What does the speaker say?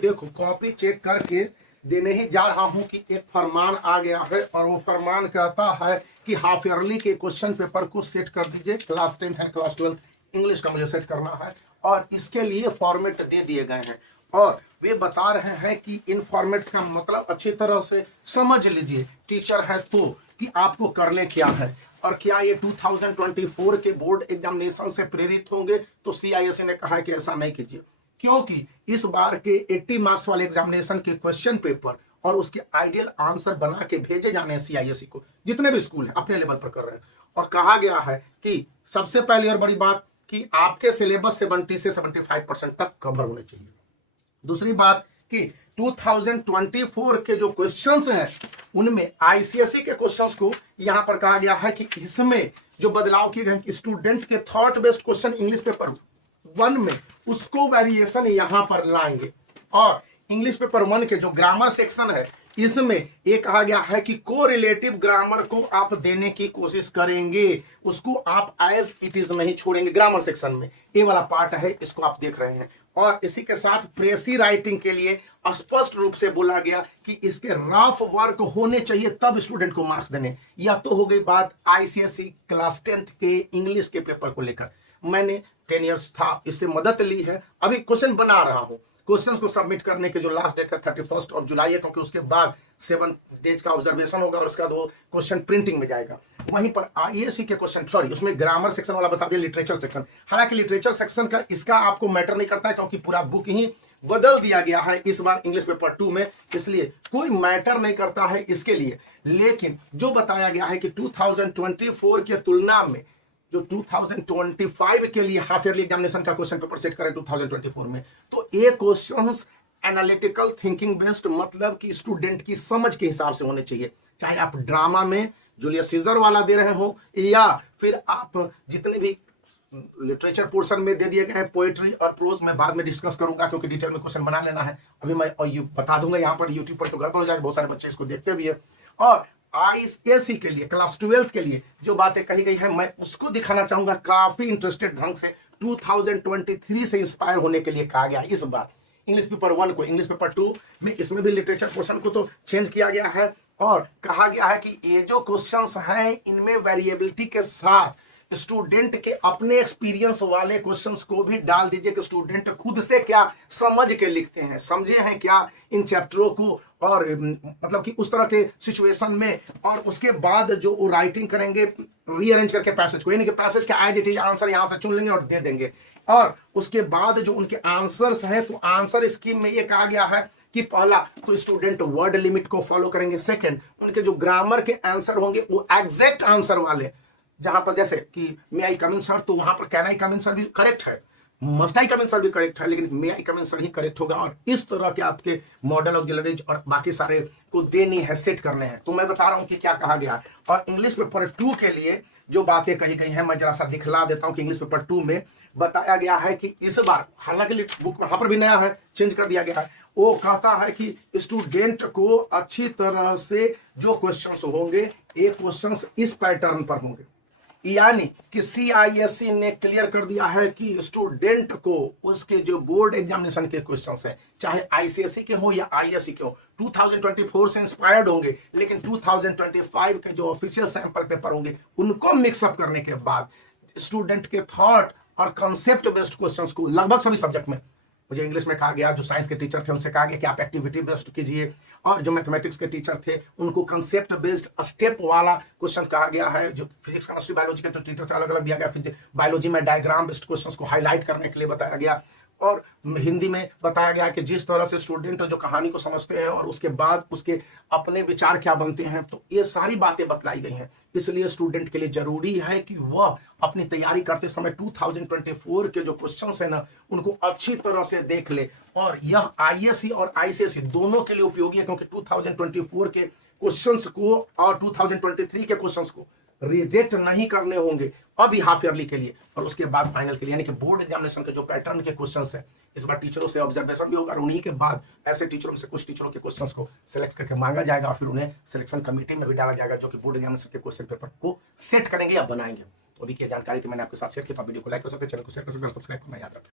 देखो copy check करके देने ही जा रहा हूं कि एक फरमान आ गया है और वो फरमान कहता है कि हाफ ईयरली के क्वेश्चन पेपर को सेट कर दीजिए। Class 10th and class 12th English का मुझे सेट करना है और इसके लिए फॉर्मेट दे दिए गए हैं और वे बता रहे हैं कि इन फॉर्मेट्स का मतलब अच्छी तरह से समझ लीजिए टीचर है तो कि आपको करने क्या है और क्या ये 2024 के बोर्ड एग्जामिनेशन से प्रेरित होंगे। तो सीआईएससी ने कहा है कि ऐसा नहीं कीजिए, क्योंकि इस बार के 80 मार्क्स वाले एग्जामिनेशन के क्वेश्चन पेपर और उसके आइडियल आंसर बना के भेजे जाने हैं सीआईएससी को, जितने भी स्कूल हैं अपने लेवल पर कर रहे हैं। और कहा गया है कि सबसे पहली और बड़ी बात कि आपके सिलेबस 70 से 75% तक कवर होने चाहिए। दूसरी बात कि 2024 के जो क्वेश्चंस हैं उनमें आईसीएसई के क्वेश्चंस को यहां पर कहा गया है कि इसमें जो बदलाव किए गए कि स्टूडेंट के thought based question English paper 1 में उसको वेरिएशन यहां पर लाएंगे और इंग्लिश पेपर 1 के जो ग्रामर सेक्शन है इसमें ये कहा गया है कि कोरिलेटिव ग्रामर को आप देने की कोशिश करेंगे, उसको आप एज इट इज नहीं छोड़ेंगे। ग्रामर सेक्शन में ये वाला पार्ट है, इसको आप देख रहे हैं। और इसी के साथ प्रेसी राइटिंग के लिए स्पष्ट रूप से बोला गया कि इसके रफ वर्क होने चाहिए तब स्टूडेंट को मार्क्स देने। यह तो हो गई बात आईसीएसई क्लास 10th के इंग्लिश के पेपर को लेकर। मैंने 10 इयर्स था, इससे मदद ली है, अभी क्वेश्चन बना रहा हूं। क्वेश्चंस को सबमिट करने के जो लास्ट डेट है 31 जुलाई है, क्योंकि उसके बाद 7 डेज का ऑब्जर्वेशन होगा और उसके बाद वो क्वेश्चन प्रिंटिंग में जाएगा। वहीं पर आईएएससी के क्वेश्चन, सॉरी उसमें ग्रामर सेक्शन वाला बता दिया, लिटरेचर सेक्शन। हालांकि लिटरेचर सेक्शन का इसका आपको मैटर नहीं करता है क्योंकि पूरा बुक ही बदल दिया गया है इस बार इंग्लिश पेपर 2 में, इसलिए कोई मैटर नहीं करता है इसके लिए। लेकिन जो बताया गया है कि 2024 के तुलना में जो 2025 के लिए हाफ ईयरली एग्जामिनेशन का क्वेश्चन पेपर सेट करें 2024 में, तो ये क्वेश्चंस एनालिटिकल थिंकिंग बेस्ड, मतलब कि स्टूडेंट की समझ के हिसाब से होने चाहिए। चाहे आप ड्रामा में जूलियस सीजर वाला दे रहे हो या फिर आप जितने भी लिटरेचर पोर्शन में दे दिए गए हैं, पोएट्री और प्रोज, मैं बाद में डिस्कस करूंगा क्योंकि डिटेल में क्वेश्चन बना लेना है। अभी मैं बता दूंगा यहाँ पर यूट्यूब पर तो गड़बड़ हो जाएगा, बहुत सारे बच्चे इसको देखते भी है। और आईसीएसई के लिए क्लास 12th के लिए जो बातें कही गई है मैं उसको दिखाना चाहूंगा काफी इंटरेस्टेड ढंग से। 2023 से इंस्पायर होने के लिए कहा गया इस बार इंग्लिश पेपर 1 को इंग्लिश पेपर 2 में, इसमें भी लिटरेचर पोर्शन को तो चेंज किया गया है और कहा गया है कि ये जो क्वेश्चंस हैं इनमें वेरिएबिलिटी के साथ स्टूडेंट के अपने एक्सपीरियंस वाले क्वेश्चंस को भी डाल दीजिए कि स्टूडेंट खुद से क्या समझ के लिखते हैं, समझे हैं क्या इन चैप्टरों को, और मतलब कि उस तरह के सिचुएशन में, और उसके बाद जो वो राइटिंग करेंगे रीअरेंज करके पैसेज को, यानी कि पैसेज का एज इट इज आंसर यहां से चुन लेंगे और दे देंगे। और उसके बाद जो उनके आंसर्स हैं तो आंसर स्कीम में ये कहा गया है कि पहला तो स्टूडेंट वर्ड लिमिट को फॉलो करेंगे, सेकंड उनके जो ग्रामर के आंसर होंगे वो एग्जैक्ट आंसर वाले, जहां पर जैसे कि मे आई कम इन सर, तो वहां पर can I come in sir भी करेक्ट है, must I come in sir भी करेक्ट है, लेकिन मे आई कम इन सर ही करेक्ट होगा। और इस तरह के आपके मॉडल ऑक्सिलरीज और बाकी सारे को देनी है, सेट करने हैं। तो मैं बता रहा हूं कि क्या कहा गया। और इंग्लिश पेपर 2 के लिए जो बातें कही गई हैं मैं जरा सा दिखला देता हूं कि इंग्लिश पेपर 2 में बताया गया है कि इस बार, हालांकि बुक वहां पर भी नया है, चेंज कर दिया गया है, वो कहता है कि स्टूडेंट को अच्छी तरह से जो क्वेश्चंस होंगे ये क्वेश्चंस इस पैटर्न पर होंगे, यानी कि सीआईएससी ने क्लियर कर दिया है कि स्टूडेंट को उसके जो बोर्ड एग्जामिनेशन के क्वेश्चंस हैं, चाहे आईसीएसई के हो या आईएससी के हो, 2024 से इंस्पायर्ड होंगे, लेकिन 2025 के जो ऑफिशियल सैंपल पेपर होंगे उनको मिक्सअप करने के बाद स्टूडेंट के थॉट और कंसेप्ट बेस्ड क्वेश्चंस को लगभग सभी सब्जेक्ट में, मुझे इंग्लिश में कहा गया, जो साइंस के टीचर थे उनसे कहा गया कि आप एक्टिविटी बेस्ड कीजिए, और जो मैथमेटिक्स के टीचर थे उनको कंसेप्ट बेस्ड स्टेप वाला क्वेश्चन कहा गया है। जो फिजिक्स केमिस्ट्री बायोलॉजी के जो टीचर थे अलग अलग दिया गया, बायोलॉजी में डायग्राम बेस्ड क्वेश्चंस को हाईलाइट करने के लिए बताया गया, और हिंदी में बताया गया कि जिस तरह से स्टूडेंट जो कहानी को समझते हैं और उसके बाद उसके अपने विचार क्या बनते हैं, तो ये सारी बातें बतलाई गई हैं। इसलिए स्टूडेंट के लिए जरूरी है कि वह अपनी तैयारी करते समय 2024 के जो क्वेश्चंस है ना उनको अच्छी तरह से देख ले। और यह आईएससी और आईसीएसई दोनों के लिए उपयोगी है, क्योंकि 2024 के क्वेश्चंस को और 2023 के क्वेश्चंस को रिजेक्ट नहीं करने होंगे अभी हाफ ईयरली के लिए और उसके बाद फाइनल के लिए, यानी कि बोर्ड एग्जामिनेशन के जो पैटर्न के क्वेश्चंस है इस बार टीचरों से ऑब्जर्वेशन भी होगा और उन्हीं के बाद ऐसे टीचरों में से कुछ टीचरों के क्वेश्चंस को सिलेक्ट करके मांगा जाएगा और फिर उन्हें सिलेक्शन कमेटी में भी डाला जाएगा जो कि बोर्ड एग्जामिनेशन के क्वेश्चन पेपर को सेट करेंगे या बनाएंगे। तो अभी की जानकारी थी मैंने आपके साथ शेयर की, तो वीडियो को लाइक कर सकते हैं, चैनल को शेयर कर सकते हैं, सब्सक्राइब करना याद रखें।